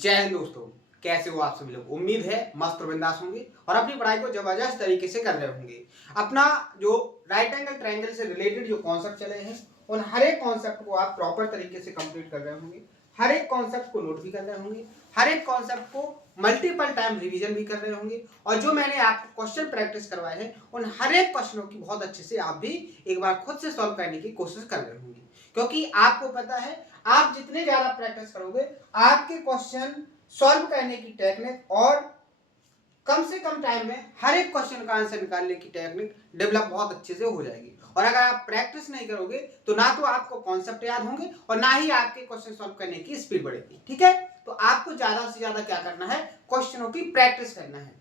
जय हिंद दोस्तों, कैसे हो आप सभी लोग। उम्मीद है मस्त और बिंदास होंगे और अपनी पढ़ाई को जबरदस्त तरीके से कर रहे होंगे। अपना जो राइट एंगल ट्रायंगल से रिलेटेड जो कॉन्सेप्ट चले हैं उन हर एक कॉन्सेप्ट को आप प्रॉपर तरीके से कंप्लीट कर रहे होंगे, हर एक कॉन्सेप्ट को नोट भी कर रहे होंगे, हर एक कॉन्सेप्ट को मल्टीपल टाइम रिवीजन भी कर रहे होंगे और जो मैंने आपको क्वेश्चन प्रैक्टिस करवाए हैं उन हर एक क्वेश्चनों की बहुत अच्छे से आप भी एक बार खुद से सॉल्व करने की कोशिश कर रहे होंगे। क्योंकि आपको पता है आप जितने ज्यादा प्रैक्टिस करोगे आपके क्वेश्चन सॉल्व करने की टेक्निक और कम से कम टाइम में हर एक क्वेश्चन का आंसर निकालने की टेक्निक डेवलप बहुत अच्छे से हो जाएगी। और अगर आप प्रैक्टिस नहीं करोगे तो ना तो आपको कॉन्सेप्ट याद होंगे और ना ही आपके क्वेश्चन सॉल्व करने की स्पीड बढ़ेगी। ठीक है, तो आपको ज्यादा से ज्यादा क्या करना है, क्वेश्चनों की प्रैक्टिस करना है।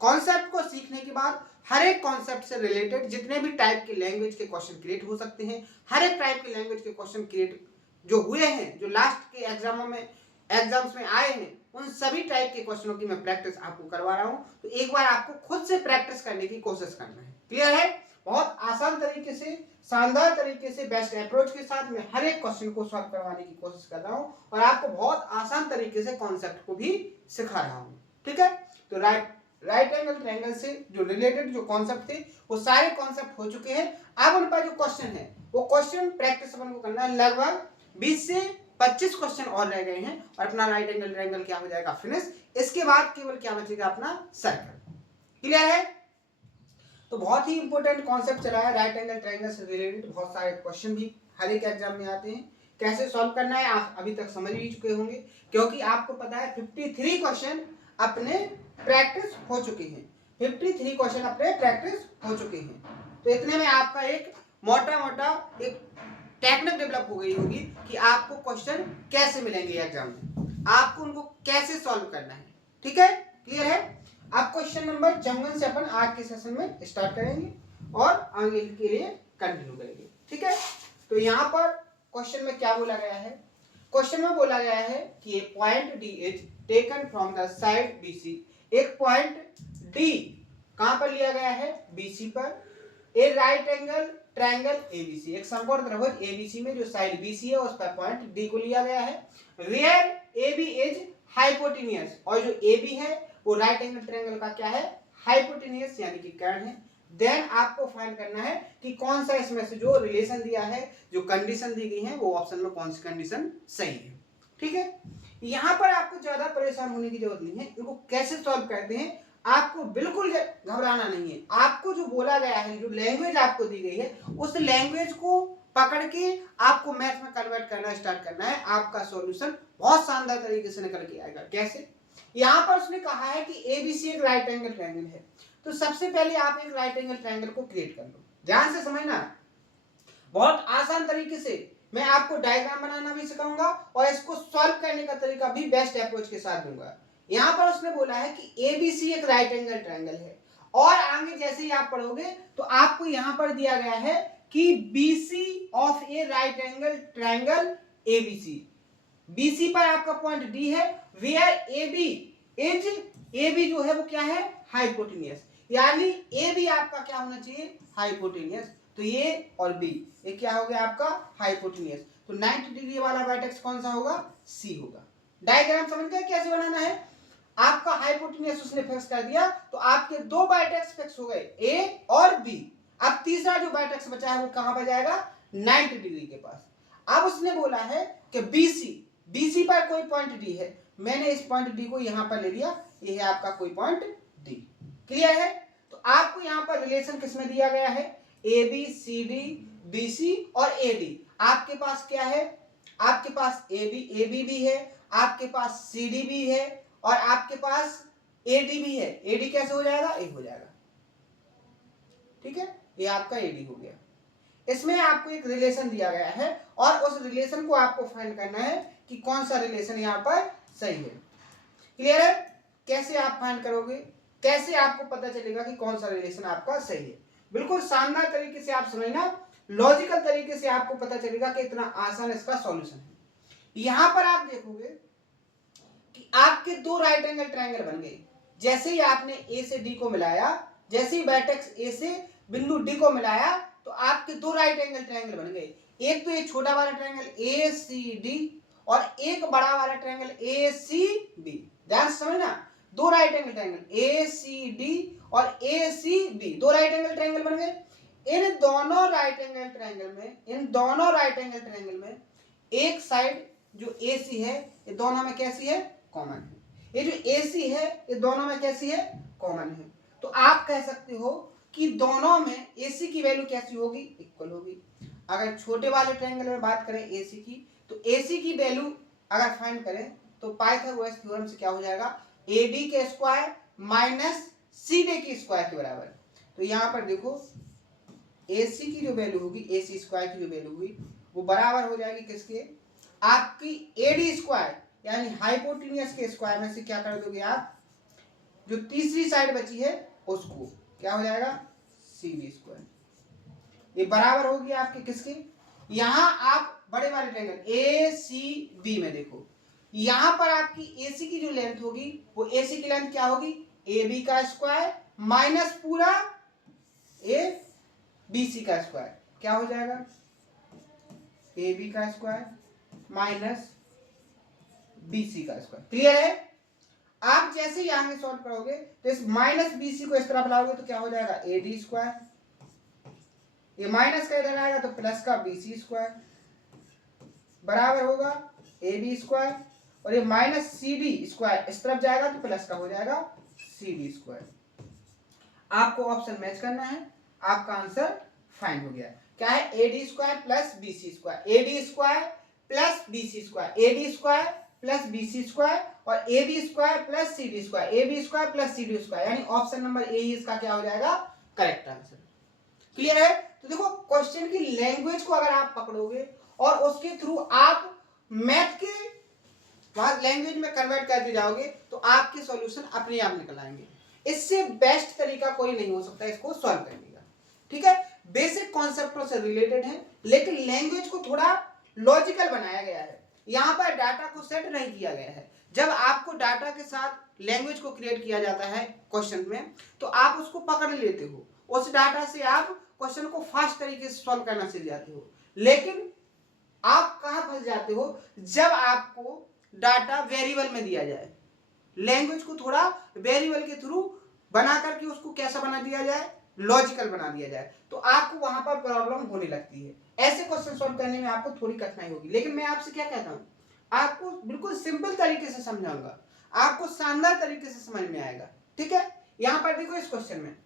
कॉन्सेप्ट को सीखने के बाद हर एक कॉन्सेप्ट से रिलेटेड जितने भी टाइप के लैंग्वेज के क्वेश्चन क्रिएट हो सकते हैं, हर एक टाइप के लैंग्वेज के क्वेश्चन क्रिएट जो हुए हैं, जो लास्ट के एग्जाम्स में आए हैं, उन सभी टाइप के क्वेश्चनों की मैं प्रैक्टिस आपको करवा रहा हूं। तो एक बार आपको खुद से प्रैक्टिस करने की कोशिश करना है। क्लियर है? बहुत आसान तरीके से, शानदार तरीके से, बेस्ट अप्रोच के साथ मैं हर एक क्वेश्चन को सॉल्व करवाने की कोशिश कर रहा हूं और आपको बहुत आसान तरीके से कॉन्सेप्ट को भी सिखा रहा हूं। ठीक है, तो राइट एंगल ट्रायंगल से जो रिलेटेड जो कॉन्सेप्ट थे वो सारे कॉन्सेप्ट हो चुके हैं। अब उन पर जो क्वेश्चन है वो क्वेश्चन प्रैक्टिस अपन को करना है। लगभग 20 से 25 क्वेश्चन और रह गए हैं और अपना राइट एंगल ट्रायंगल क्या हो जाएगा, फिनिश। इसके बाद केवल क्या बचेगा, अपना सर्कल। क्लियर है? तो बहुत ही इंपॉर्टेंट कॉन्सेप्ट चला है राइट एंगल ट्रायंगल से रिलेटेड। बहुत सारे क्वेश्चन भी हर एक एग्जाम में आते हैं, कैसे सॉल्व करना है आप अभी तक समझ ही चुके होंगे। क्योंकि आपको पता है 53 क्वेश्चन अपने प्रैक्टिस हो चुके हैं, 53 क्वेश्चन अपने प्रैक्टिस हो चुके हैं। तो इतने में आपका एक मोटा एक टेक्निक डेवलप हो गई होगी कि आपको क्वेश्चन कैसे मिलेंगे एग्जाम में, आपको उनको कैसे सॉल्व करना है। ठीक है, क्लियर है? अब क्वेश्चन नंबर 54 से अपन आज के सेशन में स्टार्ट करेंगे और आगे के लिए कंटिन्यू करेंगे। ठीक है, तो यहाँ पर क्वेश्चन में क्या बोला गया है, क्वेश्चन में बोला गया है कि a point D is taken from the side BC. एक पॉइंट डी कहां पर लिया गया है, बीसी पर। A right angle triangle ABC, एक समकोण त्रिभुज एबीसी में जो साइड बीसी है उस पर पॉइंट डी को लिया गया है। वेयर एबी इज हाइपोटेनियस, और जो एबी है वो राइट एंगल ट्रायंगल का क्या है, हाइपोटेनियस यानी कि कर्ण है। देन आपको फाइंड करना है कि कौन सा इसमें से जो रिलेशन दिया है, जो कंडीशन दी गई है, वो ऑप्शन में कौन सी कंडीशन सही है। ठीक है, यहां पर आपको ज्यादा परेशान होने की जरूरत नहीं है। इनको कैसे सॉल्व करते हैं आपको बिल्कुल घबराना नहीं है। आपको जो बोला गया है, जो लैंग्वेज आपको दी गई है, उस लैंग्वेज को पकड़ के आपको मैथ में कन्वर्ट करना स्टार्ट करना है। आपका सॉल्यूशन बहुत शानदार तरीके से निकल के आएगा। कैसे? यहां पर उसने कहा है कि एबीसी एक राइट एंगल ट्रायंगल है, तो सबसे पहले आप एक राइट एंगल ट्रायंगल को क्रिएट कर लो। ध्यान से समझना, बहुत आसान तरीके से मैं आपको डायग्राम बनाना भी सिखाऊंगा और इसको सॉल्व करने का तरीका भी बेस्ट अप्रोच के साथ दूंगा। यहां पर उसने बोला है कि एबीसी एक राइट एंगल ट्रायंगल है और आगे जैसे ही आप पढ़ोगे तो आपको यहां पर दिया गया है कि BC of A right angle triangle ABC. BC पर आपका पॉइंट डी है, वेयर एबी इज, एबी जो है वो क्या है, हाइपोटेनियस, यानी एबी आपका क्या होना चाहिए, हाइपोटेनियस। तो ये और बी ये क्या हो गया आपका, हाइपोटेनियस। तो 90 डिग्री वाला वर्टेक्स कौन सा होगा, सी होगा। डायग्राम समझ गए कैसे बनाना है? आपका हाइपोटेनियस उसने फिक्स कर दिया तो आपके दो वर्टेक्स फिक्स हो गए, ए और बी। अब तीसरा जो वर्टेक्स बचा है वो कहां पर जाएगा, 90 डिग्री के पास। अब उसने बोला है कि बीसी, बीसी पर कोई पॉइंट डी है, मैंने इस पॉइंट डी को यहां पर ले लिया, ये है आपका कोई पॉइंट डी। क्लियर है? तो आपको यहां पर रिलेशन किसमें दिया गया है, A B C D B C और ए डी। आपके पास क्या है, आपके पास ए बी भी है, आपके पास सी डी भी है और आपके पास ए डी भी है। ए डी कैसे हो जाएगा, ए हो जाएगा। ठीक है, ये आपका ए डी हो गया। इसमें आपको एक रिलेशन दिया गया है और उस रिलेशन को आपको फाइंड करना है कि कौन सा रिलेशन यहां पर सही है। क्लियर है? कैसे आप फाइंड करोगे, कैसे आपको पता चलेगा कि कौन सा रिलेशन आपका सही है? बिल्कुल शानदार तरीके से आप समझना, लॉजिकल तरीके से आपको पता चलेगा कि इतना आसान इसका सॉल्यूशन है। यहां पर आप देखोगे कि आपके दो राइट एंगल ट्रायंगल बन गए। जैसे ही आपने ए से डी को मिलाया, जैसे ही वर्टेक्स ए से बिंदु डी को मिलाया तो आपके दो राइट एंगल ट्रायंगल बन गए। एक तो ये छोटा वाला ट्रायंगल ए सी डी और एक बड़ा वाला ट्रायंगल ए सी बी। ध्यान से समझना, दो right angle triangle A C D और ए सी बी, दो राइट एंगल ट्रायंगल बन गए। इन दोनों राइट एंगल ट्रायंगल में एक साइड जो ए सी है ये दोनों में कैसी है, कॉमन है। ये जो ए सी है ये दोनों में कैसी है, कॉमन है। तो आप कह सकते हो कि दोनों में AC की वैल्यू कैसी होगी, इक्वल होगी। अगर छोटे वाले ट्रायंगल में बात करें AC की, तो AC की वैल्यू अगर फाइंड करें तो पाइथागोरस थ्योरम से क्या हो जाएगा, AD के स्क्वायर माइनस CD की स्क्वायर के बराबर। तो यहाँ पर देखो AC की जो वैल्यू होगी, AC स्क्वायर की जो वैल्यू होगी वो बराबर हो जाएगी किसके, आपकी AD स्क्वायर यानी हाइपोटेन्यूस के स्क्वायर में से क्या कर दोगे आप, जो तीसरी साइड बची है उसको क्या हो जाएगा, CD स्क्वायर। ये बराबर होगी आपके किसके, यहां आप बड़े वाले ट्रायंगल ACB में देखो, यहां पर आपकी AC की जो लेंथ होगी वो AC की लेंथ क्या होगी, AB का स्क्वायर माइनस पूरा ABC का स्क्वायर, क्या हो जाएगा, AB का स्क्वायर माइनस BC का स्क्वायर। क्लियर है। आप जैसे ही आगे सॉल्व करोगे तो इस माइनस BC को इस तरफ लाओगे तो क्या हो जाएगा, AD स्क्वायर, ये माइनस का इधर आएगा तो प्लस का BC स्क्वायर बराबर होगा AB स्क्वायर, और ये माइनस CD स्क्वायर इस तरफ जाएगा तो प्लस का हो जाएगा CD स्क्वायर। आपको ऑप्शन मैच करना है, आपका आंसर फाइंड हो गया। क्या है, AD square plus BC square, AD square plus BC square, AD square plus BC square और AB square plus CD square, AB square plus CD square, यानी ऑप्शन नंबर ए ही इसका क्या हो जाएगा, करेक्ट आंसर। क्लियर है। तो देखो question की लैंग्वेज को अगर आप पकड़ोगे और उसके थ्रू आप मैथ के लैंग्वेज में कन्वर्ट करके जाओगे तो आपके सॉल्यूशन अपने आप निकल आएंगे। इससे बेस्ट तरीका कोई नहीं हो सकता इसको सॉल्व करने का। ठीक है, बेसिक कॉन्सेप्टों से रिलेटेड है लेकिन लैंग्वेज को थोड़ा लॉजिकल बनाया गया है। यहां पर डाटा को सेट नहीं किया गया है। जब आपको डाटा के साथ लैंग्वेज को क्रिएट किया जाता है क्वेश्चन में तो आप उसको पकड़ लेते हो, उस डाटा से आप क्वेश्चन को फास्ट तरीके से सॉल्व करना सीख जाते हो। लेकिन आप कहां फंस जाते हो, जब आपको डाटा वेरिएबल में दिया जाए, लैंग्वेज को थोड़ा वेरिएबल के थ्रू बना करके उसको कैसा बना दिया जाए, लॉजिकल बना दिया जाए, तो आपको वहां पर प्रॉब्लम होने लगती है। ऐसे क्वेश्चन सॉल्व करने में आपको थोड़ी कठिनाई होगी। लेकिन मैं आपसे क्या कहता हूं, आपको बिल्कुल सिंपल तरीके से समझाऊंगा, आपको शानदार तरीके से समझ में आएगा। ठीक है, यहां पर देखो इस क्वेश्चन में,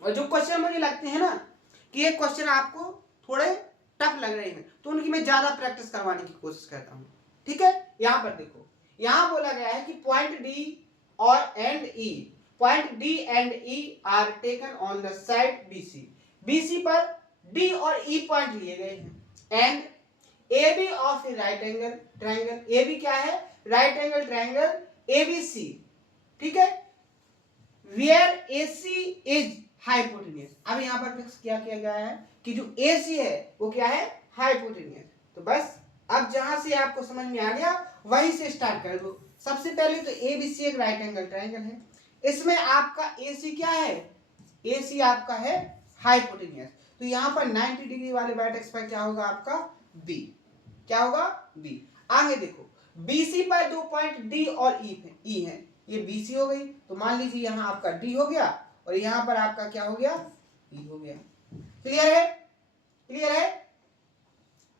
और जो क्वेश्चन मुझे लगते हैं ना कि ये क्वेश्चन आपको थोड़े टफ लग रहे हैं तो उनकी मैं ज्यादा प्रैक्टिस करवाने की कोशिश करता हूं। ठीक है, यहां पर देखो, यहां बोला गया है कि point D and E R taken on the side BC पर D और E पॉइंट लिए गए हैं and AB of A right angle triangle, AB क्या है, राइट एंगल ट्रायंगल ABC। ठीक है, वेयर AC इज हाइपोटेन्यूस। अब यहां पर फिक्स क्या किया गया है कि जो AC है वो क्या है, हाइपोटेन्यूस। तो बस अब जहां से आपको समझ में आ गया वहीं से स्टार्ट कर दो। सबसे पहले तो ABC एक राइट एंगल ट्रायंगल है, इसमें आपका AC क्या है, AC आपका है हाइपोटेन्यूस। तो यहां पर 90 डिग्री वाले वर्टेक्स पर क्या होगा आपका B, क्या होगा B। आगे देखो BC पर दो पॉइंट D और E है, ये BC हो गई, तो मान लीजिए यहां आपका D हो गया और यहां पर आपका क्या हो गया, E हो गया। क्लियर है, क्लियर है,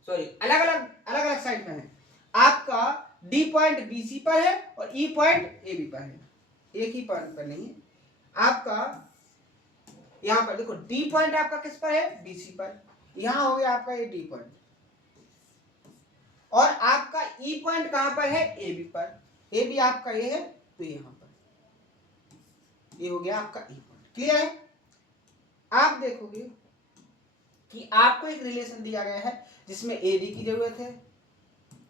सॉरी अलग अलग साइड में है। आपका D पॉइंट BC पर है और E पॉइंट AB पर है, एक ही पॉइंट पर नहीं है। आपका यहां पर देखो D पॉइंट आपका किस पर है, BC पर, यहां हो गया आपका ये D पॉइंट, और आपका E पॉइंट कहां पर है, AB पर, AB आपका ये है तो यहां पर ये हो गया आपका E पॉइंट। क्लियर है। आप देखोगे कि आपको एक रिलेशन दिया गया है जिसमें AD की जरूरत है,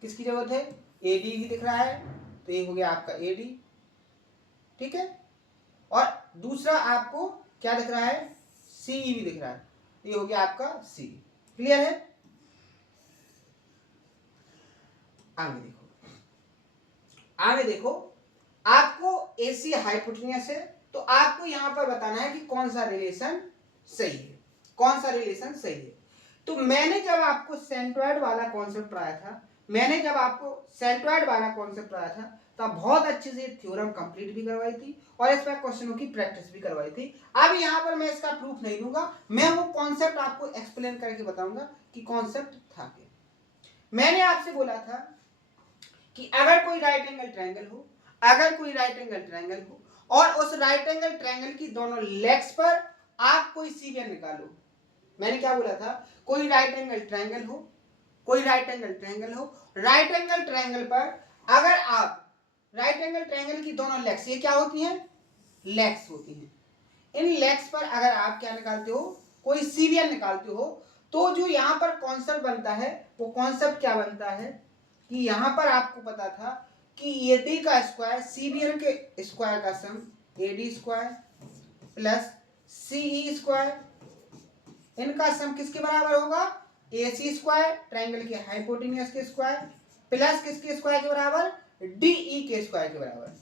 किसकी जरूरत है, AD की दिख रहा है, तो ये हो गया आपका AD। ठीक है, और दूसरा आपको क्या दिख रहा है, CE भी दिख रहा है, ये हो गया आपका CE। क्लियर है। आगे देखो आपको AC हाइपोटेन्यूस है तो आपको यहां पर बताना है कि कौन सा रिलेशन सही है, कौन सा रिलेशन सही है। तो मैंने जब आपको सेंट्रॉइड वाला कॉन्सेप्ट पढ़ाया था मैंने जब आपको सेंट्रॉइड वाला कॉन्सेप्ट पढ़ाया था तब बहुत अच्छे से थ्योरम कंप्लीट भी करवाई थी और इस पर क्वेश्चनों की प्रैक्टिस भी करवाई थी। अब यहाँ पर मैं इसका प्रूफ नहीं दूंगा, मैं वो कॉन्सेप्ट आपको एक्सप्लेन करके बताऊंगा कि कॉन्सेप्ट था क्या। मैंने आपसे बोला था कि अगर कोई राइट एंगल ट्रायंगल हो, अगर कोई राइट एंगल ट्रायंगल हो और उस राइट एंगल ट्रायंगल की दोनों लेग्स पर आप कोई सीबियन निकालो। मैंने क्या बोला था, कोई राइट एंगल ट्रायंगल हो, कोई राइट एंगल ट्रायंगल हो, राइट एंगल ट्रायंगल पर अगर आप राइट एंगल ट्रायंगल की दोनों लेग्स, ये क्या होती हैं, लेग्स होती हैं, इन लेग्स पर अगर आप क्या निकालते हो, कोई सीबियन निकालते हो, तो जो यहां पर कॉन्सेप्ट बनता है वो कॉन्सेप्ट क्या बनता है कि यहां पर आपको पता था कि एडी का स्क्वायर सीबियन के स्क्वायर का sum AD square plus CE square, इनका सम किसके बराबर होगा, AC स्क्वायर ट्रायंगल के हाइपोटेन्यूज के स्क्वायर प्लस किसके स्क्वायर के बराबर, DE के स्क्वायर के बराबर।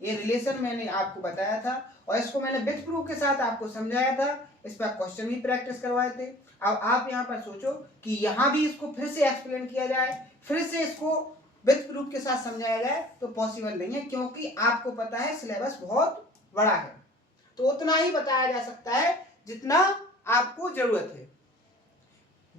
ये रिलेशन मैंने आपको बताया था और इसको मैंने विथ प्रूफ के साथ आपको समझाया था, इस पर क्वेश्चन भी प्रैक्टिस करवाए थे। अब आप यहाँ पर सोचो कि यहाँ भी इसको फिर से एक्सप्लेन किया जाए, फिर से इसको विथ प्रूफ के साथ समझाया जाए तो पॉसिबल नहीं है, क्योंकि आपको पता है सिलेबस बहुत बड़ा है, तो उतना ही बताया जा सकता है जितना आपको जरूरत है।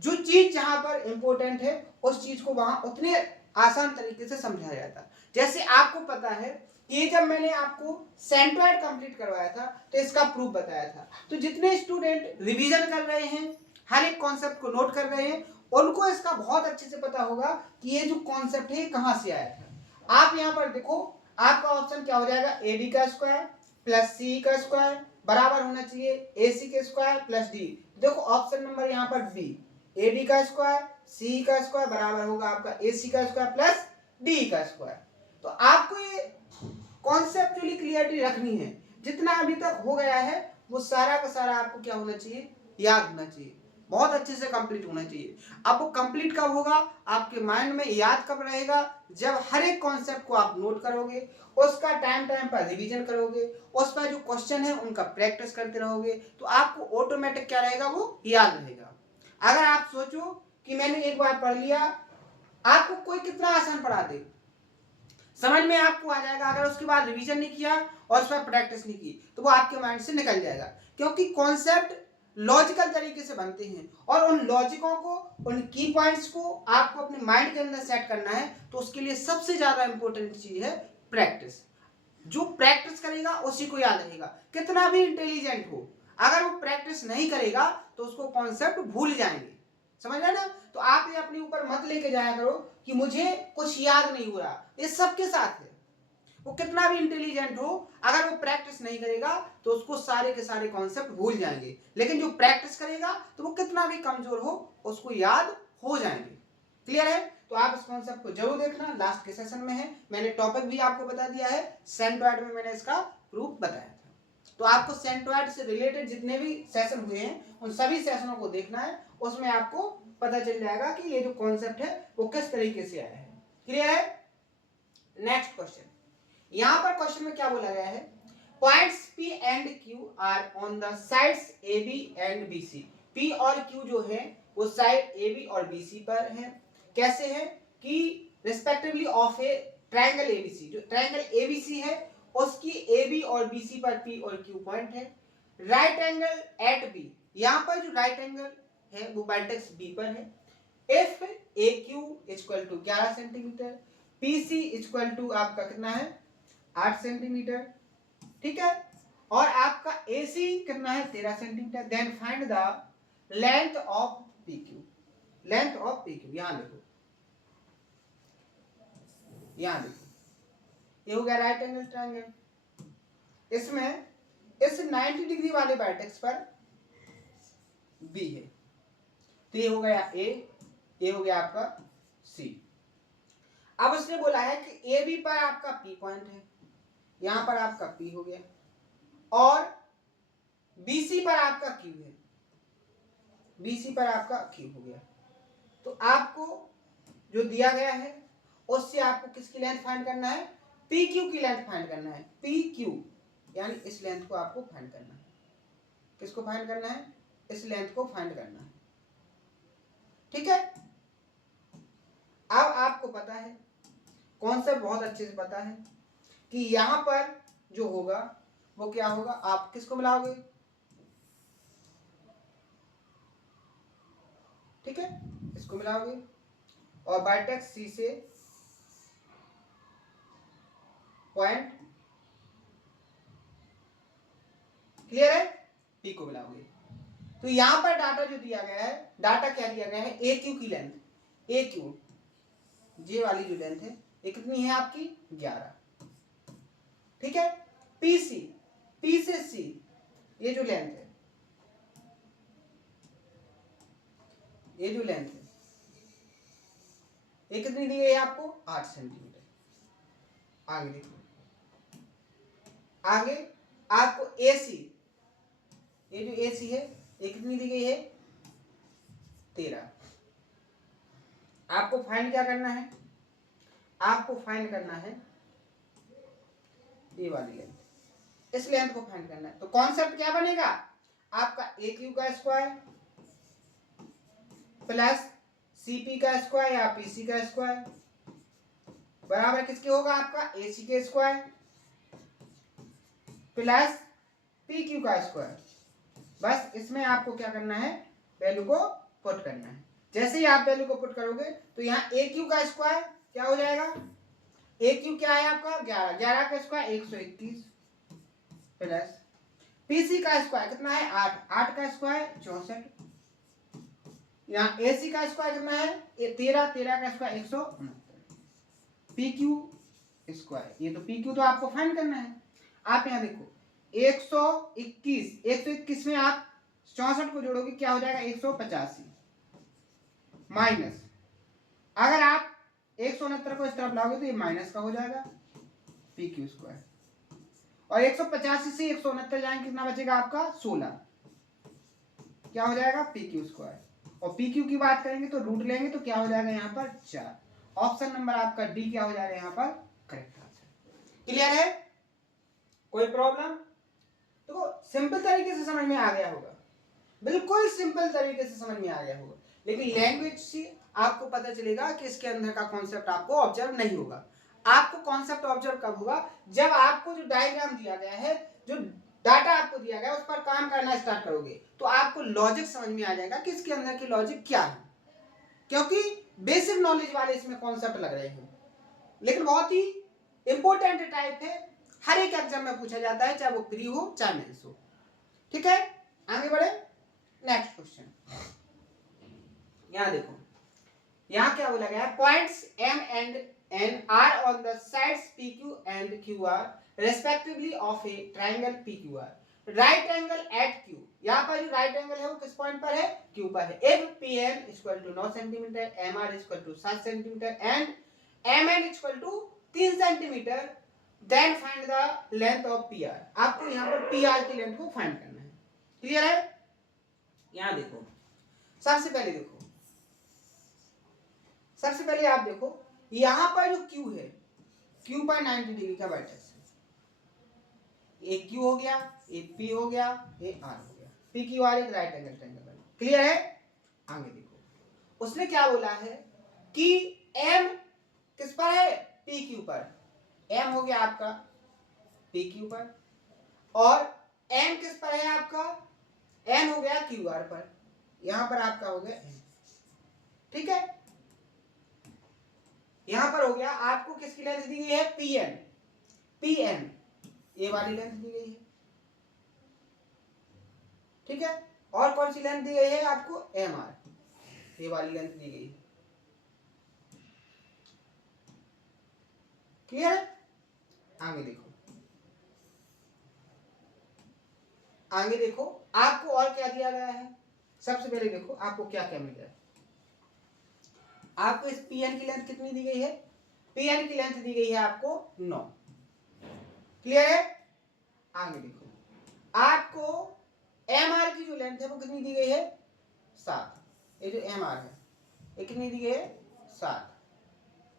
जो चीज जहां पर इंपॉर्टेंट है उस चीज को वहां उतने आसान तरीके से समझाया जाता है। जैसे आपको पता है कि जब मैंने आपको सेंट्रॉइड कंप्लीट करवाया था तो इसका प्रूफ बताया था, तो जितने स्टूडेंट रिवीजन कर रहे हैं, हर एक कॉन्सेप्ट को नोट कर रहे हैं, उनको इसका बहुत अच्छे से पता होगा कि ये जो कॉन्सेप्ट है कहां से आया था। आप यहां पर देखो, आपका ऑप्शन क्या हो जाएगा, एडी का स्क्वायर प्लस सी का स्क्वायर बराबर होना चाहिए AC के स्क्वायर प्लस डी। देखो ऑप्शन नंबर यहाँ पर बी, एडी का स्क्वायर सी का स्क्वायर बराबर होगा आपका AC का स्क्वायर प्लस डी का स्क्वायर। तो आपको ये कॉन्सेप्चुअली क्लियरिटी रखनी है, जितना अभी तक हो गया है वो सारा का सारा आपको क्या होना चाहिए, याद होना चाहिए, बहुत अच्छे से कंप्लीट होना चाहिए। अब वो कंप्लीट कब होगा, आपके माइंड में याद कब रहेगा, जब हर एक कॉन्सेप्ट को आप नोट करोगे, उसका टाइम टाइम पर रिवीजन करोगे, उस पर जो क्वेश्चन है उनका प्रैक्टिस करते रहोगे, तो आपको ऑटोमेटिक क्या रहेगा, वो याद रहेगा। अगर आप सोचो कि मैंने एक बार पढ़ लिया, आपको कोई कितना आसान पढ़ा दे, समझ में आपको आ जाएगा, अगर उसके बाद रिवीजन नहीं किया और उस पर प्रैक्टिस नहीं की तो वो आपके माइंड से निकल जाएगा, क्योंकि कॉन्सेप्ट लॉजिकल तरीके से बनते हैं और उन लॉजिकों को, उन की पॉइंट्स को आपको अपने माइंड के अंदर सेट करना है, तो उसके लिए सबसे ज्यादा इंपॉर्टेंट चीज है प्रैक्टिस। जो प्रैक्टिस करेगा उसी को याद रहेगा, कितना भी इंटेलिजेंट हो, अगर वो प्रैक्टिस नहीं करेगा तो उसको कॉन्सेप्ट भूल जाएंगे, समझ रहे ना। तो आप ये अपने ऊपर मत लेके जाया करो कि मुझे कुछ याद नहीं हो रहा, ये सबके साथ है, वो कितना भी इंटेलिजेंट हो, अगर वो प्रैक्टिस नहीं करेगा तो उसको सारे के सारे कॉन्सेप्ट भूल जाएंगे, लेकिन जो प्रैक्टिस करेगा तो वो कितना भी कमजोर हो उसको याद हो जाएंगे। क्लियर है, तो आप इस कॉन्सेप्ट को जरूर देखना, लास्ट के सेशन में है, मैंने टॉपिक भी आपको बता दिया है, सेंट्रॉइड में मैंने इसका प्रूफ बताया था। तो आपको सेंट्रॉइड से रिलेटेड जितने भी सेशन हुए हैं उन सभी सेशनों को देखना है, उसमें आपको पता चल जाएगा कि ये जो कॉन्सेप्ट है वो किस तरीके से आया है। क्लियर है। नेक्स्ट क्वेश्चन, यहां पर क्वेश्चन में क्या बोला गया है, points P and Q are on the sides AB and BC। P और Q जो है वो साइड AB और BC पर है, कैसे है कि respectively of A triangle ABC, जो ट्रायंगल ABC है उसकी AB और BC पर P और Q पॉइंट है। राइट एंगल एट B, यहां पर जो राइट एंगल है वो वर्टेक्स B पर है। If AQ equal to 11 centimetre, PC equal to आपका कितना है 8 सेंटीमीटर, ठीक है, और आपका AC कितना है 13 centimetre, then find the length of PQ। Length of PQ यहां देखो, यहां देखो, ये हो गया राइट एंगल ट्रायंगल, इसमें इस 90 डिग्री वाले वर्टेक्स पर B है, तो ये हो गया A, ये हो गया आपका C। अब उसने बोला है कि AB पर आपका P पॉइंट है, यहां पर आपका P हो गया, और BC पर आपका Q है, BC पर आपका Q हो गया। तो आपको जो दिया गया है उससे आपको किसकी लेंथ फाइंड करना है, PQ की लेंथ फाइंड करना है। PQ यानी इस लेंथ को आपको फाइंड करना है, किसको फाइंड करना है, इस लेंथ को फाइंड करना है, ठीक है। कॉन्सेप्ट बहुत अच्छे से पता है कि यहाँ पर जो होगा वो क्या होगा, आप किसको मिलाओगे, ठीक है, इसको मिलाओगे और वर्टेक्स सी से पॉइंट क्लियर है पी को मिलाओगे। तो यहां पर डाटा जो दिया गया है, डाटा क्या दिया गया है, ए क्यू की लेंथ, ए क्यू जे वाली जो लेंथ है ये कितनी है आपकी 11, ठीक है। पी सी, पी से सी ये जो लेंथ है, ये जो लेंथ है ये कितनी दी गई है आपको 8 सेंटीमीटर। आगे देखो, आगे आपको ए सी, ये जो ए सी है ये कितनी दी गई है 13। आपको फाइंड क्या करना है, आपको फाइंड करना है ये वाली लेंथ, इस लेंथ को फाइंड करना है। तो कॉन्सेप्ट क्या बनेगा आपका, ए क्यू का स्क्वायर प्लस सीपी का स्क्वायर या पीसी का स्क्वायर बराबर किसके होगा, आपका एसी के स्क्वायर प्लस पी क्यू का स्क्वायर। बस इसमें आपको क्या करना है, वैल्यू को पुट करना है। जैसे ही आप वैल्यू को पुट करोगे तो यहाँ ए क्यू का स्क्वायर क्या हो जाएगा, ए क्यू क्या है आपका 11, 11 का स्क्वायर 121 प्लस पीसी का स्क्वायर कितना है 8, 8 का स्क्वायर 64, यहाँ एसी का स्क्वायर कितना है 13, 13 का स्क्वायर 169, पी क्यू स्क्वायर, ये तो पी क्यू तो आपको फाइंड करना है। आप यहाँ देखो 121, 121 में आप 64 को जोड़ोगे क्या हो जाएगा 185 माइनस, अगर आप 169 को इस तरफ लाओगे तो ये माइनस का हो जाएगा पी क्यू स्क्वायर, और 185 से 169 जाएंगे कितना बचेगा आपका 16, क्या हो जाएगा पी क्यू स्क्वायर। और पी क्यू की बात करेंगे तो रूट लेंगे तो क्या हो जाएगा यहाँ पर 4। ऑप्शन नंबर आपका डी क्या हो जाएगा यहाँ पर करेक्ट आंसर। क्लियर है, कोई प्रॉब्लम, देखो सिंपल तरीके से समझ में आ गया होगा, बिल्कुल सिंपल तरीके से समझ में आ गया होगा, लेकिन लैंग्वेज से आपको पता चलेगा कि इसके अंदर का कॉन्सेप्ट आपको ऑब्जर्व नहीं होगा। आपको कॉन्सेप्ट ऑब्जर्व कब होगा, जब आपको जो डायग्राम दिया गया है, जो डाटा आपको दिया गया है, उस पर काम करना स्टार्ट करोगे तो आपको लॉजिक समझ में आ जाएगा कि इसके अंदर की लॉजिक क्या है, क्योंकि बेसिक नॉलेज वाले इसमें कॉन्सेप्ट लग रहे हैं, लेकिन बहुत ही इंपॉर्टेंट टाइप है, हर एक एग्जाम में पूछा जाता है, चाहे वो प्री हो चाहे मेंस हो, ठीक है। आगे बढ़े, नेक्स्ट क्वेश्चन, यहां देखो, यहां क्या बोला गया है, points M and N are on the sides P Q and Q R respectively of a triangle P Q R, right angle at Q, यहाँ पर जो राइट एंगल है वो किस पॉइंट पर है, क्यू पर है। If P N equal to 9 centimetre, M R equal to 7 centimetre and M N equal to 3 centimetre, then find the length of P R. आपको यहाँ पर पी आर की लेंथ को फाइंड करना है, क्लियर है। यहां देखो, सबसे पहले देखो, सबसे पहले आप देखो यहां पर जो Q है, Q पर 90 डिग्री का वर्टेक्स है, एक Q हो गया, एक P हो गया, एक R हो गया, P Q R एक राइट एंगल ट्रायंगल बना, क्लियर है। आगे देखो, उसने क्या बोला है कि M किस पर है, P Q पर, M हो गया आपका P Q पर, और N किस पर है आपका, N हो गया Q R पर, यहां पर आपका हो गया N, ठीक है। यहां पर हो गया, आपको किसकी लेंथ दी गई है, Pn, Pn ये वाली लेंथ दी गई है, ठीक है। और कौन सी लेंथ दी गई है आपको, Mr, ये वाली लेंथ दी गई है, क्लियर है। आगे देखो, आगे देखो आपको और क्या दिया गया है, सबसे पहले देखो आपको क्या क्या मिल रहा है, आपको इस Pn की लेंथ कितनी दी गई है, Pn की लेंथ दी गई है आपको 9, क्लियर है। आगे देखो, आपको Mr की जो लेंथ है वो कितनी दी गई है 7, ये जो Mr है ये कितनी दी गई है 7।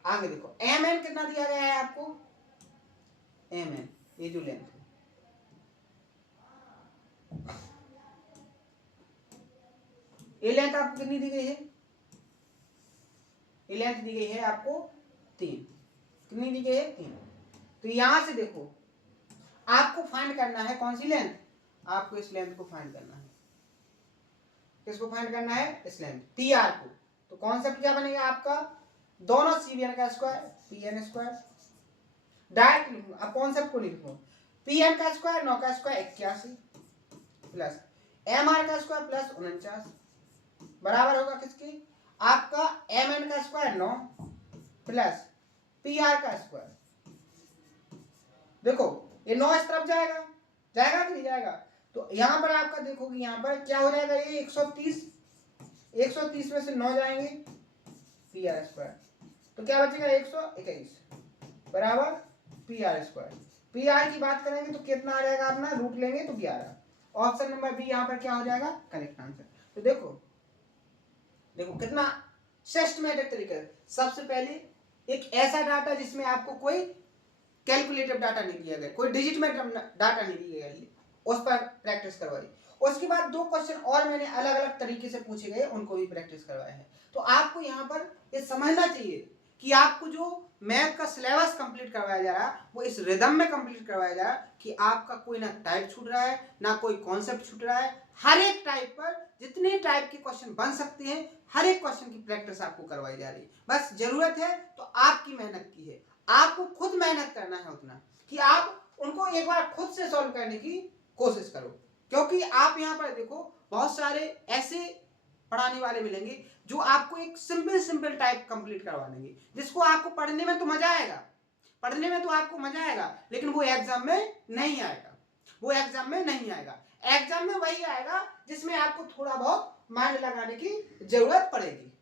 आगे देखो Mn कितना दिया गया है आपको, Mn ये जो लेंथ है, ये लेंथ आपको कितनी दी गई है, ये लेंथ दी गई है आपको 3, कितनी दी गई है 3। तो यहां से देखो आपको फाइंड करना है कौन सी लेंथ, आपको इस लेंथ को फाइंड करना है। किसको फाइंड करना है, इस लेंथ पी आर को। तो कॉन्सेप्ट क्या बनेगा आपका, दोनों सीबीएन का square P N square, direct लिखूंगा, अब कॉन्सेप्ट को लिखूंगा, पी एन का स्क्वायर 9 का स्क्वायर 81 प्लस एम आर का स्क्वायर प्लस 49 बराबर होगा किसकी, आपका एम एन का स्क्वायर 9 प्लस पी आर का स्क्वायर। देखो ये 9 इस तरफ जाएगा, जाएगा कि नहीं जाएगा, तो यहां पर आपका देखोगे यहां पर क्या हो जाएगा, ये 130 130 में से 9 जाएंगे पी आर स्क्वायर, तो क्या बचेगा 121 बराबर P R square. P R की बात करेंगे तो कितना आ जाएगा अपना, रूट लेंगे तो 11। ऑप्शन नंबर बी यहाँ पर क्या हो जाएगा, करेक्ट आंसर। तो देखो देखो कितना सिस्टमैटिक तरीका है। सबसे पहले एक ऐसा डाटा जिसमें आपको कोई कैलकुलेटिव डाटा नहीं दिया गया, कोई डिजिट में डाटा नहीं दिया गया, उस पर प्रैक्टिस करवाई। उसके बाद 2 क्वेश्चन और मैंने अलग अलग तरीके से पूछे गए, उनको भी प्रैक्टिस करवाए हैं। तो आपको यहाँ पर ये समझना चाहिए कि आपको जो मैथ का सिलेबस कंप्लीट करवाया जा रहा है वो इस रिदम में कंप्लीट करवाया जा रहा है कि आपका कोई ना टाइप छूट रहा है ना कोई कॉन्सेप्ट छूट रहा है। हर एक टाइप पर जितने टाइप के क्वेश्चन बन सकते हैं हर एक क्वेश्चन की प्रैक्टिस आपको करवाई जा रही है। बस जरूरत है तो आपकी मेहनत की है, आपको खुद मेहनत करना है उतना कि आप उनको एक बार खुद से सॉल्व करने की कोशिश करो। क्योंकि आप यहाँ पर देखो बहुत सारे ऐसे पढ़ाने वाले मिलेंगे जो आपको एक सिंपल टाइप कंप्लीट करवा देंगे, जिसको आपको पढ़ने में तो मजा आएगा, पढ़ने में तो आपको मजा आएगा, लेकिन वो एग्जाम में नहीं आएगा, वो एग्जाम में नहीं आएगा। एग्जाम में वही आएगा जिसमें आपको थोड़ा बहुत माइंड लगाने की जरूरत पड़ेगी।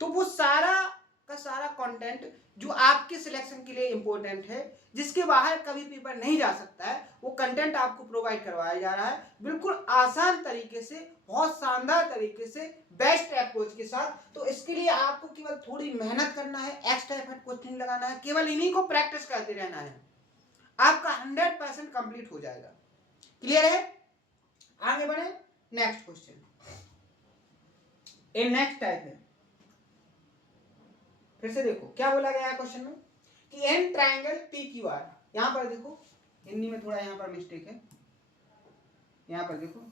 तो वो सारा का सारा कंटेंट जो आपके सिलेक्शन के लिए इंपॉर्टेंट है, जिसके बाहर कभी पेपर नहीं जा सकता है, वो कंटेंट आपको प्रोवाइड करवाया जा रहा है बिल्कुल आसान तरीके से, बहुत शानदार तरीके से, बेस्ट अप्रोच के साथ। तो इसके लिए आपको केवल थोड़ी मेहनत करना है, एक्स्ट्रा एफर्ट कुछ नहीं लगाना है, केवल इन्हीं को प्रैक्टिस करते रहना है, आपका 100% कंप्लीट हो जाएगा। क्लियर है, आगे बढ़े next question. A next type है, फिर से देखो क्या बोला गया है क्वेश्चन में कि in triangle P Q R. यहां पर देखो हिंदी में थोड़ा यहां पर मिस्टेक है, यहां पर देखो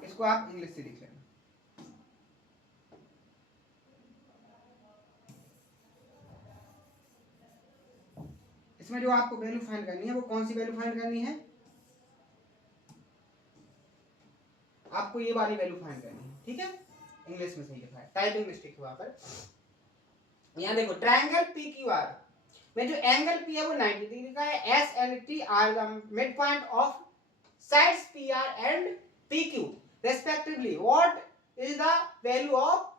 इसको आप इंग्लिश से लिख लेना। इसमें जो आपको वैल्यू फाइंड करनी है वो कौन सी वैल्यू फाइंड करनी है, आपको ये वाली वैल्यू फाइंड करनी है, ठीक है। इंग्लिश में सही लिखा है, टाइपिंग मिस्टेक है वहां पर। यहां देखो ट्रायंगल पी क्यू आर में जो एंगल पी है वो 90 डिग्री का है, S and T are the mid point of sides P R and P Q respectively. What is the value of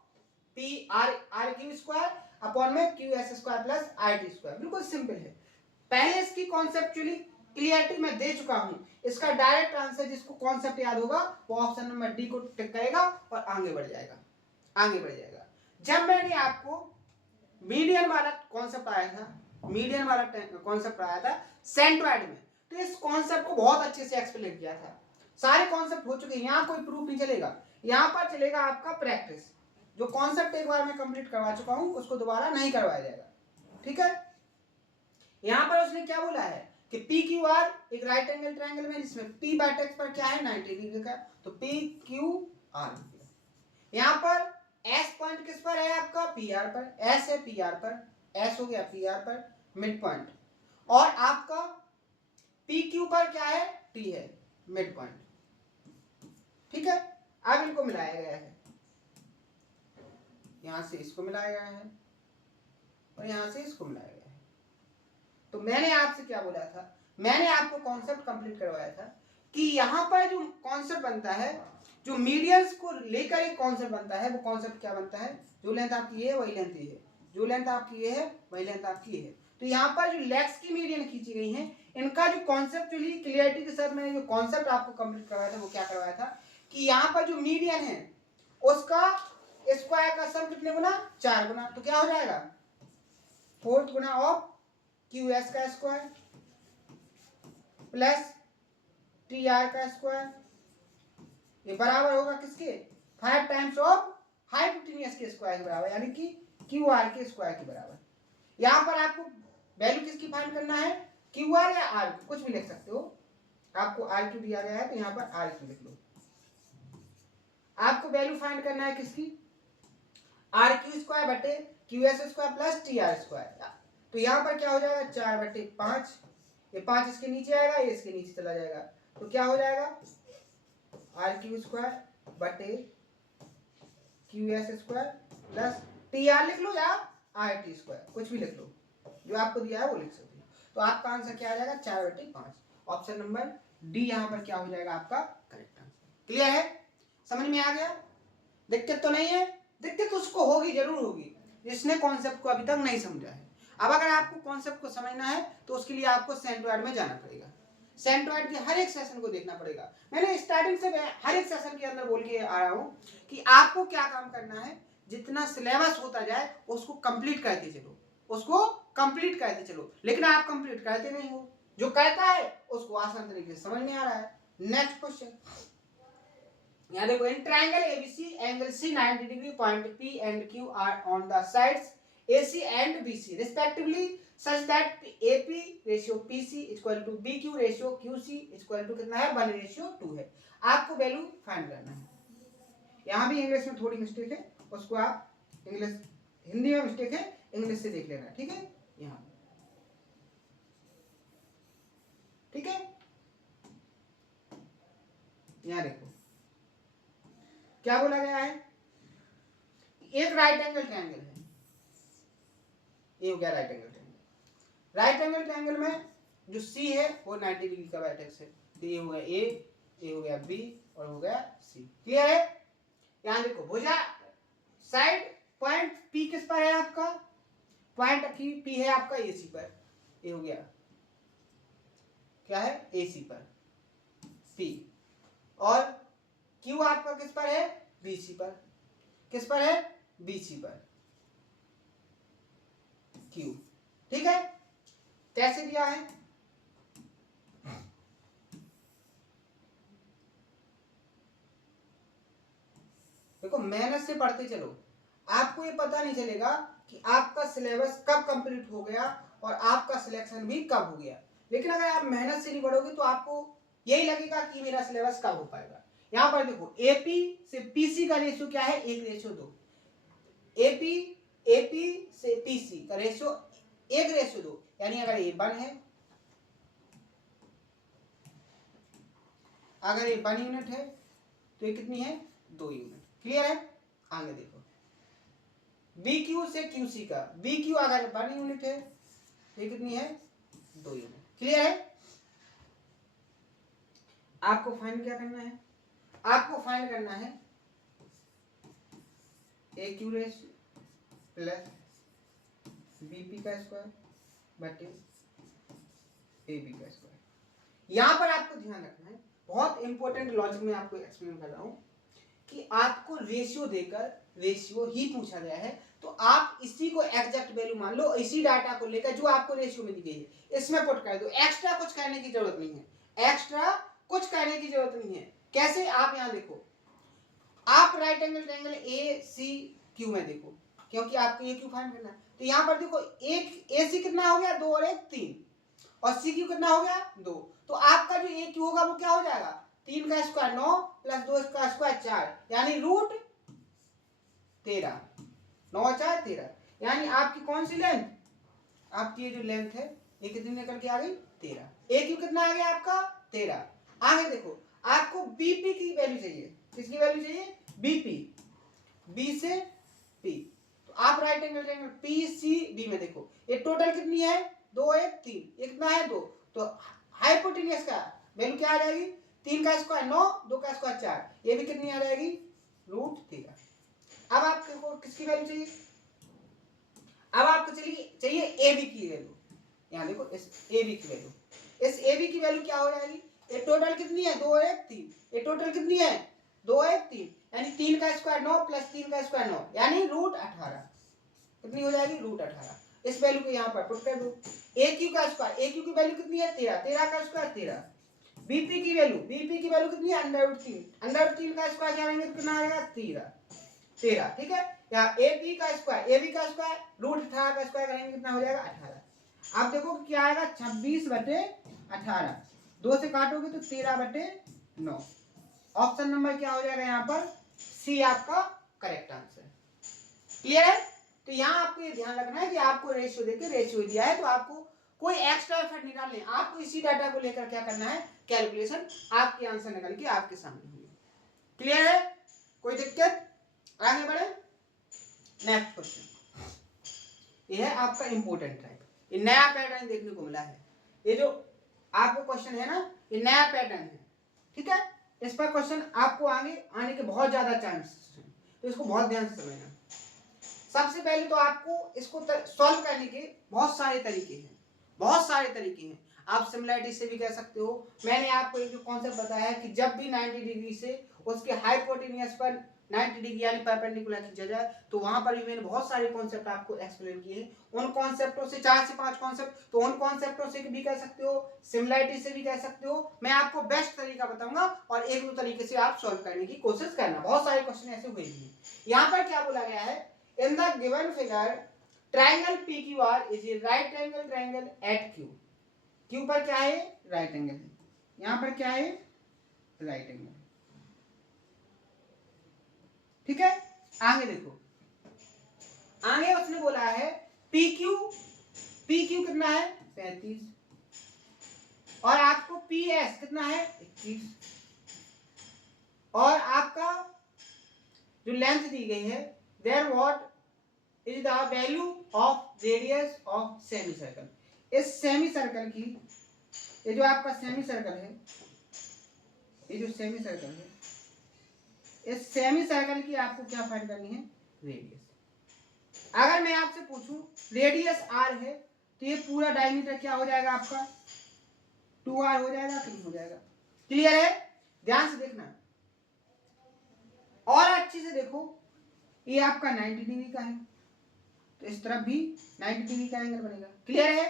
P R R Q square upon में Q S square plus I T square. बिल्कुल simple है, पहले इसकी conceptually clarity मैं दे चुका हूं। इसका direct answer जिसको कॉन्सेप्ट याद होगा वो ऑप्शन नंबर डी को टिक करेगा और आगे बढ़ जाएगा, आगे बढ़ जाएगा। जब मैंने आपको मीडियन वाला कॉन्सेप्ट आया था, मीडियन वाला कॉन्सेप्ट आया था सेंट्रॉइड में, तो इस कॉन्सेप्ट को बहुत अच्छे से एक्सप्लेन किया था। सारे कॉन्सेप्ट हो चुके हैं, यहां कोई प्रूफ नहीं चलेगा, यहां पर चलेगा आपका प्रैक्टिस। जो कॉन्सेप्ट एक बार मैं कंप्लीट करवा चुका हूं उसको दोबारा नहीं करवाया जाएगा, ठीक है। यहां पर उसने क्या बोला है कि पी क्यू आर एक राइट एंगल ट्रायंगल में जिसमें पी वर्टेक्स पर क्या है 90 डिग्री का, तो पी क्यू आर। यहां पर एस पॉइंट किस पर है आपका, पी आर पर, एस है पी आर पर, एस हो गया पी आर पर मिड पॉइंट, और आपका पी क्यू पर क्या है, टी है मिड पॉइंट, ठीक है। अब इनको मिलाया गया है, यहां से इसको मिलाया गया है और यहां से इसको मिलाया गया है। तो मैंने आपसे क्या बोला था, मैंने आपको कॉन्सेप्ट कंप्लीट करवाया था कि यहां पर जो कॉन्सेप्ट बनता है, जो मीडियंस को लेकर एक कॉन्सेप्ट बनता है, वो कॉन्सेप्ट क्या बनता है, जो लेंथ आपकी ये है वही लेंथ ये है, जो लेंथ आपकी ये है वही लेंथ आपकी ये है। तो यहाँ पर जो लेग्स की मीडियन खींची गई है, इनका जो कॉन्सेप्चुअली क्लियरिटी के साथ मैंने जो कॉन्सेप्ट आपको कंप्लीट करवाया था वो क्या करवाया था कि यहाँ पर जो मीडियन है उसका स्क्वायर का सम कितने गुना, 4 गुना, तो क्या हो जाएगा 4th Guna of Q S का स्क्वायर प्लस टी आर का स्क्वायर, ये बराबर होगा किसके 5 टाइम्स ऑफ हाइपोटेन्यूज के स्क्वायर के बराबर, यानी कि क्यू आर के स्क्वायर के बराबर। यहाँ पर आपको वैल्यू किसकी फाइंड करना है, क्यू आर या आर, कुछ भी लिख सकते हो। आपको आर क्यू दिया गया है तो यहाँ पर आर क्यू लिख लो। आपको वैल्यू फाइंड करना है किसकी, आर क्यू स्क्वायर बटे Q S square plus T R square. तो यहाँ पर क्या हो जाएगा, 4/5, ये 5 इसके नीचे आएगा, ये इसके नीचे चला जाएगा, तो क्या हो जाएगा, आर क्यू स्क्वायर बटे Q S square plus T R लिख लो या आर टी स्क्वायर, कुछ भी लिख लो, जो आपको दिया है वो लिख सकते हो। तो आपका आंसर क्या आ जाएगा, 4/5। ऑप्शन नंबर डी यहाँ पर क्या हो जाएगा आपका करेक्ट आंसर। क्लियर है, समझ में आ गया, दिक्कत तो नहीं है, दिक्कत उसको होगी, जरूर होगी, जिसने कॉन्सेप्ट को अभी तक नहीं समझा है। अब अगर आपको कॉन्सेप्ट को समझना है तो उसके लिए आपको सेंट्रोइड में जाना पड़ेगा, सेंट्रोइड के हर एक सेशन को देखना पड़ेगा। मैंने स्टार्टिंग से हर एक सेशन के अंदर बोल के आ रहा हूँ कि आपको क्या काम करना है, जितना सिलेबस होता जाए उसको कंप्लीट करते चलो, उसको कंप्लीट करते चलो, लेकिन आप कंप्लीट करते नहीं हो। जो कहता है उसको आसान तरीके से समझ में आ रहा है। नेक्स्ट क्वेश्चन, यहाँ देखो, in triangle ABC angle C 90 degree, point P and Q R on the sides AC and BC respectively such that AP ratio PC equal to BQ ratio QC equal to कितना है, 1:2 है। आपको value find करना है। यहाँ भी English में थोड़ी मिस्टेक है, उसको आप इंग्लिश, हिंदी में मिस्टेक है, इंग्लिश से देख लेना, ठीक है। यहाँ ठीक है, यहाँ देखो क्या बोला गया है, एक राइट एंगल ट्रायंगल है, ये हो गया right angle triangle. Right angle triangle में जो सी है वो 90 डिग्री का वर्टेक्स है, तो ये हो गया ए, ये हो गया बी और हो गया सी। क्लियर है, यहां देखो भुजा साइड पॉइंट पी किस पर है आपका, पॉइंट पी है आपका एसी पर, ये हो गया क्या है, एसी पर पी, और क्यू आपका किस पर है, बीसी पर, किस पर है, बीसी पर क्यू। ठीक है, कैसे दिया है, देखो मेहनत से पढ़ते चलो, आपको ये पता नहीं चलेगा कि आपका सिलेबस कब कंप्लीट हो गया और आपका सिलेक्शन भी कब हो गया। लेकिन अगर आप मेहनत से नहीं पढ़ोगे तो आपको यही लगेगा कि मेरा सिलेबस कब हो पाएगा। यहां पर देखो एपी से पीसी का रेशियो क्या है, 1:2। एपी से पीसी का रेशियो 1:2, यानी अगर ये 1 है, अगर ये 1 यूनिट है तो ये कितनी है, 2 यूनिट। क्लियर है, आगे देखो BQ से QC का, BQ अगर 1 यूनिट है तो ये कितनी है, 2 यूनिट। क्लियर है, आपको फाइंड क्या करना है, आपको फाइंड करना है AQ रेशियो प्लस BP का स्क्वायर बटे AB का स्क्वायर। यहां पर आपको ध्यान रखना है, बहुत इंपॉर्टेंट लॉजिक में आपको एक्सप्लेन कर रहा हूं कि आपको रेशियो देकर रेशियो ही पूछा गया है, तो आप इसी को एग्जैक्ट वैल्यू मान लो, इसी डाटा को लेकर जो आपको रेशियो में दी गई है इसमें पुट कर दो, एक्स्ट्रा कुछ करने की जरूरत नहीं है, एक्स्ट्रा कुछ करने की जरूरत नहीं है। कैसे, आप यहां देखो, आप राइट एंगल ट्रायंगल ACQ में देखो, क्योंकि आपको AQ फाइंड करना है, तो यहां पर देखो एक AC कितना हो गया, 2 और 1 3, और CQ कितना हो गया, 2। तो आपका जो AQ होगा वो क्या हो जाएगा, 3 का स्क्वायर 9 प्लस 2 का स्क्वायर 4, यानी √13, 9 और 4 13, यानी आपकी कौन सी लेंथ, आपकी ये जो लेंथ है ये कितनी निकल के आ गई, 13। AQ कितना आ गया आपका, 13। आगे देखो, आपको BP की वैल्यू चाहिए, किसकी वैल्यू चाहिए, BP, B से P, तो आप राइट एंगल ट्रायंगल PCB में देखो, ये टोटल कितनी है, 2 1 3, ये कितना है 2, तो हाइपोटेन्यूज का वैल्यू क्या आ जाएगी, 3 का स्क्वायर 9, 2 का स्क्वायर 4, ये भी कितनी आ जाएगी, √13। अब आपको किसकी वैल्यू चाहिए, अब आपको चाहिए AB की वैल्यू। यहाँ देखो इस AB की वैल्यू, इस AB की वैल्यू क्या हो जाएगी, ये टोटल कितनी है, 2 1 3, ये टोटल कितनी है, 2 1 3, यानी 3 का स्क्वायर 9 प्लस 3 का स्क्वायर 9, यानी √18, कितनी हो जाएगी, √18। इस वैल्यू को यहाँ पर पुट कर दो। AQ का स्क्वायर, AQ की वैल्यू कितनी है, 13, 13 का स्क्वायर 13। BP की वैल्यू कितनी है, √3, √3 का स्क्वायर क्या लेंगे तो कितना आएगा, 13। 13, ठीक है। या ए बी का स्क्वायर रूट 18 का स्क्वायर करेंगे कितना हो जाएगा 18। आप देखो क्या आएगा 26/18, 2 से काटोगे तो 13/9। ऑप्शन नंबर क्या हो जाएगा यहाँ पर सी आपका करेक्ट आंसर। क्लियर है। तो यहाँ आपको ये ध्यान रखना है कि आपको रेशियो देके रेशियो दिया है तो आपको कोई एक्स्ट्रा एफर्ट निकालने, आपको इसी डाटा को लेकर क्या करना है कैलकुलेशन, आपके आंसर निकल के आपके सामने होंगे। क्लियर है, कोई दिक्कत, आगे बढ़े। नेक्स्ट क्वेश्चन ये है आपका इंपोर्टेंट टाइप, ये नया पैटर्न देखने को मिला है। ये जो आपको क्वेश्चन है ना ये नया पैटर्न है, ठीक है। इस पर क्वेश्चन आपको आगे आने के बहुत ज्यादा चांसेस हैं, तो इसको बहुत ध्यान से समझना। सबसे पहले तो आपको इसको सॉल्व करने के बहुत सारे तरीके हैं, बहुत सारे तरीके हैं। आप सिमिलरिटी से भी कह सकते हो। मैंने आपको एक जो कॉन्सेप्ट बताया है कि जब भी 90 डिग्री से उसके हाइपोटेन्यूज पर 90 डिग्री यानी परपेंडिकुलर खींचा जाए तो वहां पर भी मैंने बहुत सारे कॉन्सेप्ट आपको एक्सप्लेन किए हैं। उन कॉन्सेप्टों से 4 से 5 कॉन्सेप्ट, तो उन कॉन्सेप्टों से भी कह सकते हो, सिमिलरिटी से भी कह सकते हो। मैं आपको बेस्ट तरीका बताऊंगा और एक दो तरीके से आप सॉल्व करने की कोशिश करना। बहुत सारे क्वेश्चन ऐसे हुए भी हैं। यहाँ पर क्या बोला गया है, in the given figure triangle PQR is a right angle triangle at Q। Q पर क्या है राइट एंगल है, यहाँ पर क्या है राइट एंगल, ठीक है। आगे देखो, आगे उसने बोला है PQ कितना है 35 और आपको PS कितना है 21 और आपका जो लेंथ दी गई है there what is the value of radius of semi circle. इस सेमी सर्कल की, ये जो आपका सेमी सर्कल है, ये जो सेमी सर्कल है, इस सेमी सर्कल की आपको क्या फाइंड करनी है रेडियस। अगर मैं आपसे पूछूं रेडियस r है तो ये पूरा डायमीटर क्या हो जाएगा आपका 2r हो जाएगा कि नहीं हो जाएगा। क्लियर है, ध्यान से देखना और अच्छे से देखो। ये आपका 90 डिग्री का है तो इस तरफ भी 90 डिग्री का एंगल बनेगा। क्लियर है,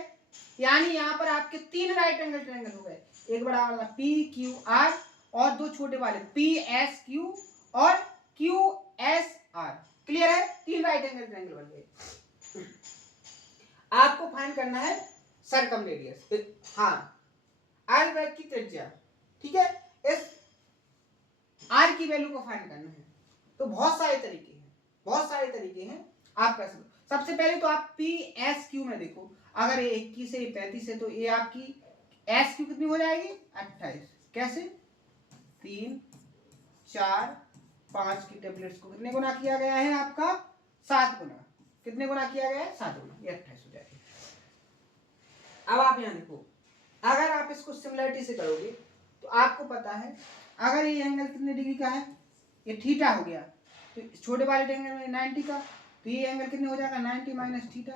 यानी यहाँ पर आपके 3 राइट एंगल ट्रायंगल हो गए, एक बड़ा वाला PQR और 2 छोटे वाले PSQ और QSR। क्लियर है, 3 राइट एंगल ट्रायंगल बन गए। आपको फाइंड करना है सरकम रेडियस, हाँ आर की त्रिज्या, ठीक है। इस आर की वैल्यू को फाइंड करना है। तो बहुत सारे तरीके हैं, बहुत सारे तरीके हैं आप कर सकते। सबसे पहले तो आप PSQ में देखो, अगर ये 21 से 35 है तो ये आपकी SQ कितनी हो जाएगी 28। कैसे 3 4 5 की टेबलेट्स को कितने गुना किया गया है आपका 7 गुना, कितने गुना किया गया है 7 गुना, ये 28 हो जाएगी। अब आप यहाँ देखो, अगर आप इसको सिमिलरिटी से करोगे तो आपको पता है अगर ये एंगल कितने डिग्री का है, ये थीटा हो गया, तो छोटे वाले एंगल में 90 का, तो ये एंगल कितने हो जाएगा 90 माइनस थीटा।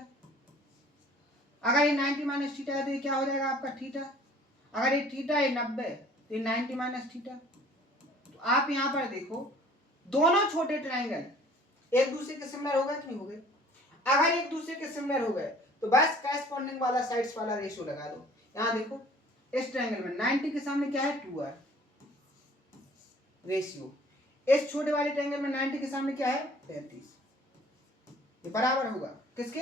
अगर ये 90 माइनस थीटा है तो ये क्या हो जाएगा आपका थीटा। अगर ये थीटा है 90 तो ये 90 माइनस थीटा। तो आप यहाँ पर देखो दोनों छोटे ट्रायंगल एक दूसरे के सिमिलर हो गए कि नहीं हो गए। अगर एक दूसरे के सिमिलर हो गए तो बस करेस्पॉन्डिंग वाला साइड्स वाला रेशियो लगा दो। यहाँ देखो इस ट्रायंगल में 90 के सामने क्या है 2r रेशियो, इस छोटे वाले ट्रायंगल में 90 के सामने क्या है 35, ये बराबर होगा किसके।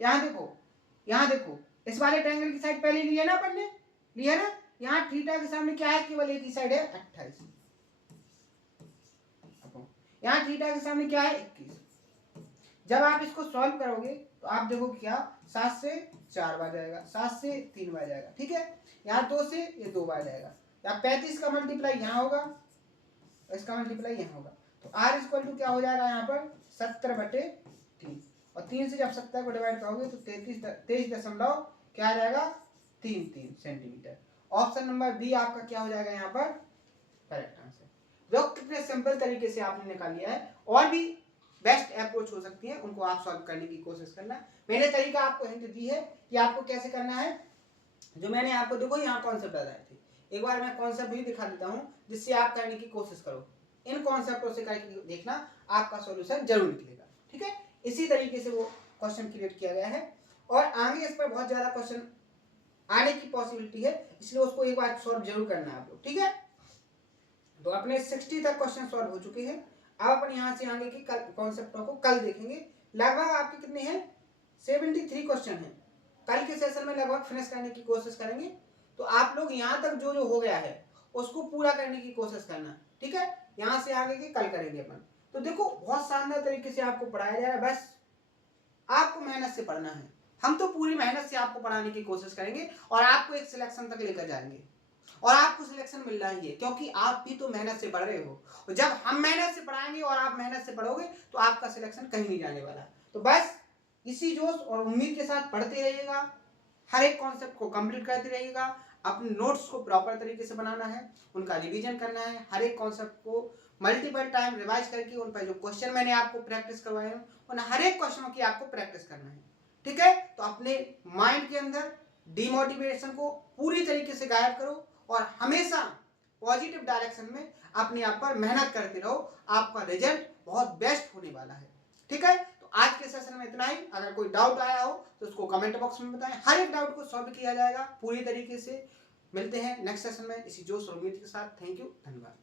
यहाँ देखो इस वाले ट्रायंगल की साइड पहले लिया ना अपन ने, लिया ना। यहाँ थीटा के सामने क्या है केवल एक ही साइड है 28, यहाँ थीटा के सामने क्या है 21। जब आप इसको सॉल्व करोगे तो आप देखो क्या 7 से 4 बार जाएगा, 7 से 3 बार जाएगा, ठीक है। यहाँ 2 से ये 2 बार जाएगा, यहाँ 35 का मल्टीप्लाई यहाँ होगा, इसका मल्टीप्लाई यहाँ होगा। तो r इक्वल टू क्या हो जाएगा यहाँ पर 70/3 और 3 से जब 70 को डिवाइड करोगे तो 23 दशमलव क्या आ जाएगा 33 सेंटीमीटर। ऑप्शन नंबर बी आपका क्या हो जाएगा यहाँ पर करेक्ट आंसर। जो कितने सिंपल तरीके से आपने निकाल लिया है, और भी बेस्ट अप्रोच हो सकती है, उनको आप सॉल्व करने की कोशिश करना। मैंने तरीका आपको हिंट दी है कि आपको कैसे करना है। जो मैंने आपको देखो यहाँ कॉन्सेप्ट बताए थे, एक बार मैं कॉन्सेप्ट भी दिखा देता हूँ जिससे आप करने की कोशिश करो। इन कॉन्सेप्टों से करके देखना, आपका सॉल्यूशन जरूर निकलेगा, ठीक है। इसी तरीके से वो क्वेश्चन क्रिएट किया गया है और आगे इस पर बहुत ज्यादा क्वेश्चन आने की पॉसिबिलिटी है, इसलिए उसको एक बार सॉल्व जरूर करना है आप लोग, ठीक है। तो अपने 60 तक क्वेश्चन सॉल्व हो चुके हैं। अब अपन यहाँ से आगे की कॉन्सेप्टों को कल देखेंगे। लगभग आपके कितने हैं 73 क्वेश्चन हैं। कल के सेशन में लगभग फिनिश करने की कोशिश करेंगे। तो आप लोग यहाँ तक जो जो हो गया है उसको पूरा करने की कोशिश करना, ठीक है। यहाँ से आगे की कल करेंगे अपन। तो देखो बहुत शानदार तरीके से आपको पढ़ाया जा रहा है, बस आपको मेहनत से पढ़ना है। हम तो पूरी मेहनत से आपको पढ़ाने की कोशिश करेंगे और आपको एक सिलेक्शन तक लेकर जाएंगे, और आपको सिलेक्शन मिल रहा ही है क्योंकि आप भी तो मेहनत से पढ़ रहे हो। और जब हम मेहनत से पढ़ाएंगे और आप मेहनत से पढ़ोगे तो आपका सिलेक्शन कहीं नहीं जाने वाला। तो बस इसी जोश और उम्मीद के साथ पढ़ते रहिएगा, हर एक कॉन्सेप्ट को कंप्लीट करते रहिएगा। अपने नोट्स को प्रॉपर तरीके से बनाना है, उनका रिवीजन करना है, हर एक कॉन्सेप्ट को मल्टीपल टाइम रिवाइज करके उन पर जो क्वेश्चन मैंने आपको प्रैक्टिस करवाए हैं उन हर एक क्वेश्चनों की आपको प्रैक्टिस करना है, ठीक है। तो अपने माइंड के अंदर डिमोटिवेशन को पूरी तरीके से गायब करो और हमेशा पॉजिटिव डायरेक्शन में अपने आप पर मेहनत करते रहो। आपका रिजल्ट बहुत बेस्ट होने वाला है, ठीक है। तो आज के सेशन में इतना ही। अगर कोई डाउट आया हो तो उसको कमेंट बॉक्स में बताएं, हर एक डाउट को सॉल्व किया जाएगा पूरी तरीके से। मिलते हैं नेक्स्ट सेशन में इसी जोश और उम्मीद के साथ। थैंक यू, धन्यवाद।